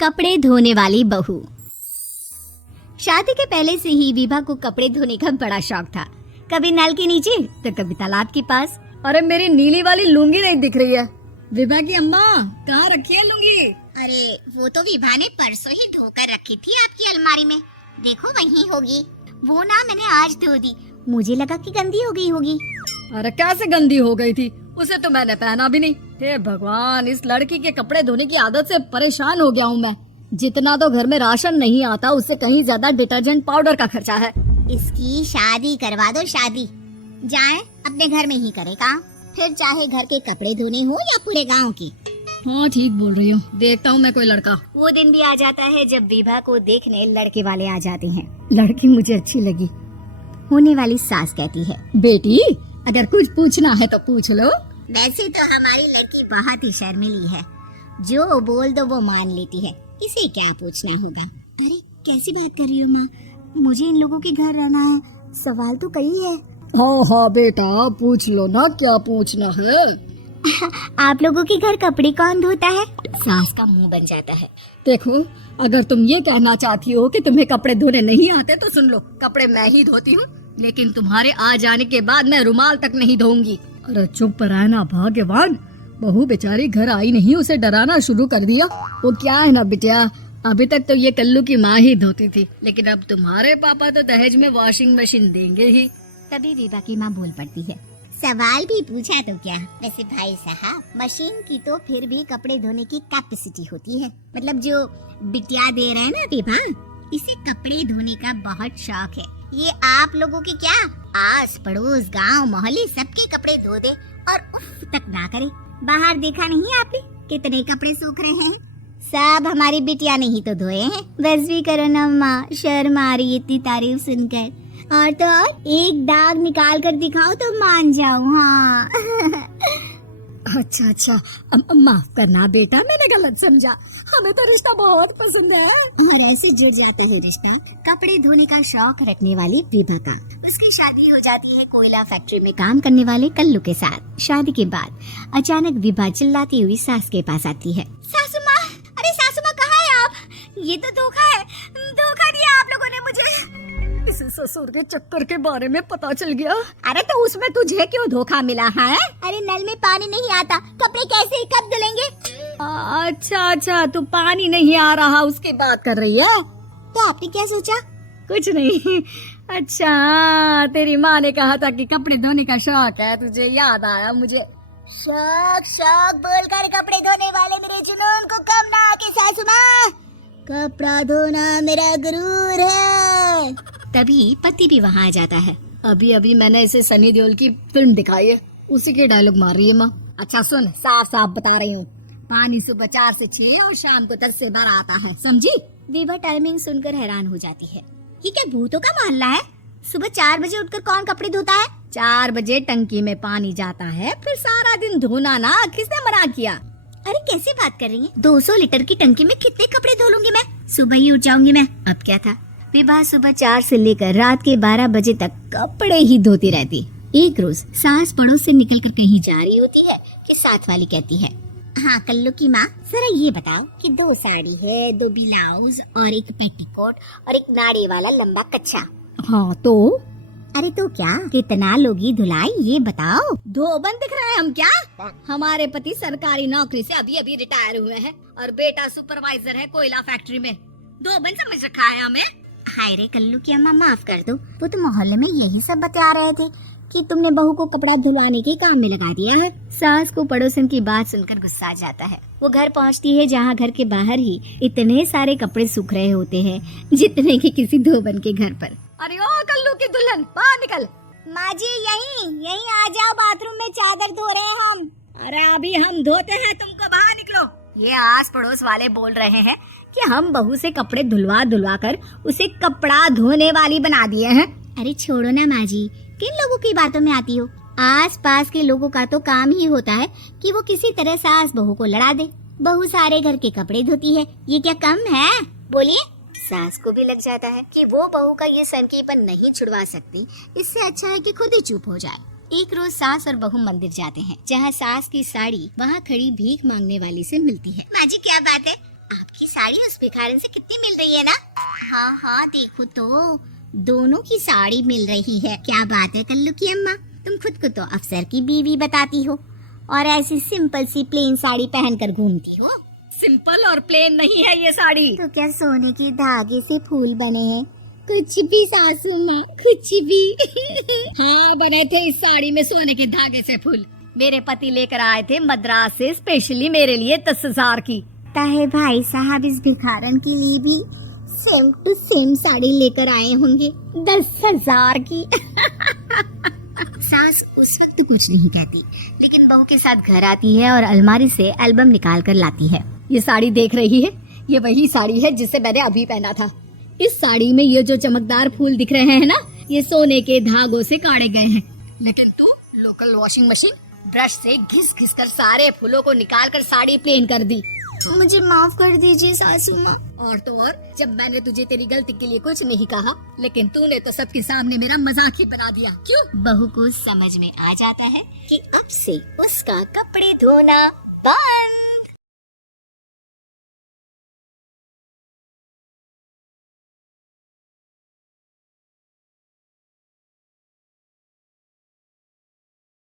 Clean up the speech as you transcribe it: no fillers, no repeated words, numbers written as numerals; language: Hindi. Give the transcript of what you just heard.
कपड़े धोने वाली बहू। शादी के पहले से ही विभा को कपड़े धोने का बड़ा शौक था। कभी नल के नीचे तो कभी तालाब के पास। अरे मेरी नीली वाली लुंगी नहीं दिख रही है। विभा की अम्मा कहाँ रखी है लुंगी? अरे वो तो विभा ने परसों ही धोकर रखी थी आपकी अलमारी में। देखो वहीं होगी। वो ना मैंने आज धो दी, मुझे लगा कि गंदी हो गई होगी। अरे कैसे गंदी हो गई थी? उसे तो मैंने पहना भी नहीं। हे भगवान, इस लड़की के कपड़े धोने की आदत से परेशान हो गया हूँ मैं। जितना तो घर में राशन नहीं आता उससे कहीं ज्यादा डिटर्जेंट पाउडर का खर्चा है। इसकी शादी करवा दो, शादी जाए अपने घर में ही करे काम, फिर चाहे घर के कपड़े धोने हो या पूरे गांव की। हाँ ठीक बोल रही हूँ, देखता हूँ मैं कोई लड़का। वो दिन भी आ जाता है जब विभा को देखने लड़के वाले आ जाते हैं। लड़की मुझे अच्छी लगी। होने वाली सास कहती है, बेटी अगर कुछ पूछना है तो पूछ लो। वैसे तो हमारी लड़की बहुत ही शर्मीली है, जो बोल दो वो मान लेती है, इसे क्या पूछना होगा। अरे कैसी बात कर रही हो माँ, मुझे इन लोगों के घर रहना है, सवाल तो कई है। हाँ हाँ बेटा पूछ लो ना, क्या पूछना है। आप लोगों के घर कपड़े कौन धोता है? सास का मुंह बन जाता है। देखो अगर तुम ये कहना चाहती हो कि तुम्हें कपड़े धोने नहीं आते तो सुन लो, कपड़े मैं ही धोती हूँ, लेकिन तुम्हारे आ जाने के बाद मैं रुमाल तक नहीं धोऊंगी। अरे चुप रहना भाग्यवान, बहू बेचारी घर आई नहीं, उसे डराना शुरू कर दिया। वो क्या है ना बिटिया, अभी तक तो ये कल्लू की माँ ही धोती थी, लेकिन अब तुम्हारे पापा तो दहेज में वॉशिंग मशीन देंगे ही। तभी विभा की माँ बोल पड़ती है, सवाल भी पूछा तो क्या। वैसे भाई साहब, मशीन की तो फिर भी कपड़े धोने की कैपेसिटी होती है। मतलब जो बिटिया दे रहे हैं ना विभा, इसे कपड़े धोने का बहुत शौक है। ये आप लोगों के क्या आस पड़ोस गांव मोहल्ले सबके कपड़े धो दे और उफ तक ना करे। बाहर देखा नहीं आपने कितने कपड़े सूख रहे हैं? सब हमारी बिटिया ने ही तो धोए हैं। बस भी करो ना माँ, शर्म आ रही है इतनी तारीफ सुनकर। और तो और एक दाग निकाल कर दिखाओ तो मान जाऊँ। हाँ अच्छा अच्छा, माफ करना बेटा, मैंने गलत समझा। हमें तो रिश्ता बहुत पसंद है। और ऐसे जुड़ जाता है रिश्ता कपड़े धोने का शौक रखने वाली विभा का। उसकी शादी हो जाती है कोयला फैक्ट्री में काम करने वाले कल्लू के साथ। शादी के बाद अचानक विभा चिल्लाती हुई सास के पास आती है, सासू माँ, अरे सासू माँ कहाँ है आप? ये तो धोखा है, धोखा दिया आप लोगों ने मुझे। इसे ससुर के चक्कर के बारे में पता चल गया। अरे तो उसमें तुझे क्यों धोखा मिला है? अरे नल में पानी नहीं आता, कपड़े कैसे कब धुलेंगे? अच्छा अच्छा, तू पानी नहीं आ रहा उसकी बात कर रही है? तो आपने क्या सोचा? कुछ नहीं। अच्छा तेरी माँ ने कहा था कि कपड़े धोने का शौक है, तुझे याद आया मुझे। शौक शौक बोलकर कपड़े धोने वाले मेरे जुनून को कम ना आके सासू माँ, कपड़ा धोना मेरा गुरूर है। तभी पति भी वहाँ आ जाता है। अभी अभी मैंने इसे सनी देओल की फिल्म दिखाई है, उसी के डायलॉग मार रही है माँ। अच्छा सुन, साफ साफ बता रही हूँ, पानी सुबह 4 से 6 और शाम को 10 से 12 आता है, समझी? विभा टाइमिंग सुनकर हैरान हो जाती है। ये क्या भूतों का मोहल्ला है? सुबह 4 बजे उठकर कौन कपड़े धोता है? 4 बजे टंकी में पानी जाता है, फिर सारा दिन धोना ना, किसने मना किया? अरे कैसी बात कर रही है? 200 लीटर की टंकी में कितने कपड़े धो लूंगी मैं? सुबह ही उठ जाऊंगी मैं। अब क्या था, विभा सुबह 4 से लेकर रात के 12 बजे तक कपड़े ही धोती रहती। एक रोज सास पड़ोस से निकलकर कहीं जा रही होती है कि साथ वाली कहती है, हाँ कल्लू की माँ, जरा ये बताओ कि 2 साड़ी है, 2 ब्लाउज और एक पेटीकोट और एक नाड़ी वाला लंबा कच्छा। हाँ तो? अरे तो क्या, कितना लोगी धुलाई ये बताओ। धोबन दिख रहे हैं हम क्या? हमारे पति सरकारी नौकरी से अभी अभी रिटायर हुए हैं और बेटा सुपरवाइजर है कोयला फैक्ट्री में। धोबन समझ रखा है हमें? हाय रे कल्लू की अम्मा, माफ कर दो, वो तो मोहल्ले में यही सब बता रहे थे कि तुमने बहू को कपड़ा धुलवाने के काम में लगा दिया है। सास को पड़ोसन की बात सुनकर गुस्सा आ जाता है। वो घर पहुंचती है जहाँ घर के बाहर ही इतने सारे कपड़े सूख रहे होते हैं जितने कि किसी धोबन के घर पर। अरे ओ कल्लू की दुल्हन, बाहर निकल। माँ जी यहीं आ जाओ, बाथरूम में चादर धो रहे हैं हम। अरे अभी हम धोते हैं, तुमको बाहर निकलो। ये आस पड़ोस वाले बोल रहे हैं कि हम बहू से कपड़े धुलवा कर उसे कपड़ा धोने वाली बना दिए हैं। अरे छोड़ो ना माँ जी, किन लोगों की बातों में आती हो? आस पास के लोगों का तो काम ही होता है कि वो किसी तरह सास बहू को लड़ा दे। बहू सारे घर के कपड़े धोती है, ये क्या कम है? बोलिए। सास को भी लग जाता है कि वो बहू का ये सनकीपन नहीं छुड़वा सकती, इससे अच्छा है कि खुद ही चुप हो जाए। एक रोज सास और बहू मंदिर जाते हैं, जहाँ सास की साड़ी वहाँ खड़ी भीख मांगने वाली से मिलती है। माँ जी क्या बात है, आपकी साड़ी उस भिखारन से कितनी मिल रही है ना? हाँ हाँ देखो तो दोनों की साड़ी मिल रही है। क्या बात है कल्लू की अम्मा, तुम खुद को तो अफसर की बीवी बताती हो और ऐसी सिंपल सी प्लेन साड़ी पहनकर घूमती हो। सिंपल और प्लेन नहीं है ये साड़ी। तो क्या सोने के धागे से फूल बने हैं? कुछ भी सासू माँ, कुछ भी। हाँ बने थे इस साड़ी में सोने के धागे से फूल। मेरे पति लेकर आए थे मद्रास से स्पेशली मेरे लिए 10,000 की। ताहे भाई साहब इस भिखारन के लिए भी सेम टू सेम साड़ी लेकर आए होंगे 10,000 की। सास उस वक्त कुछ नहीं कहती, लेकिन बहू के साथ घर आती है और अलमारी से एल्बम निकाल कर लाती है। ये साड़ी देख रही है, ये वही साड़ी है जिसे मैंने अभी पहना था। इस साड़ी में ये जो चमकदार फूल दिख रहे हैं ना, ये सोने के धागों से काटे गए हैं। लेकिन तू लोकल वॉशिंग मशीन ब्रश से घिस घिस कर सारे फूलों को निकाल कर साड़ी प्लेन कर दी। मुझे माफ कर दीजिए सासू माँ। और तो और, जब मैंने तुझे तेरी गलती के लिए कुछ नहीं कहा, लेकिन तूने तो सबके सामने मेरा मजाक ही बना दिया। क्यों? बहू को समझ में आ जाता है कि अब से उसका कपड़े धोना बंद।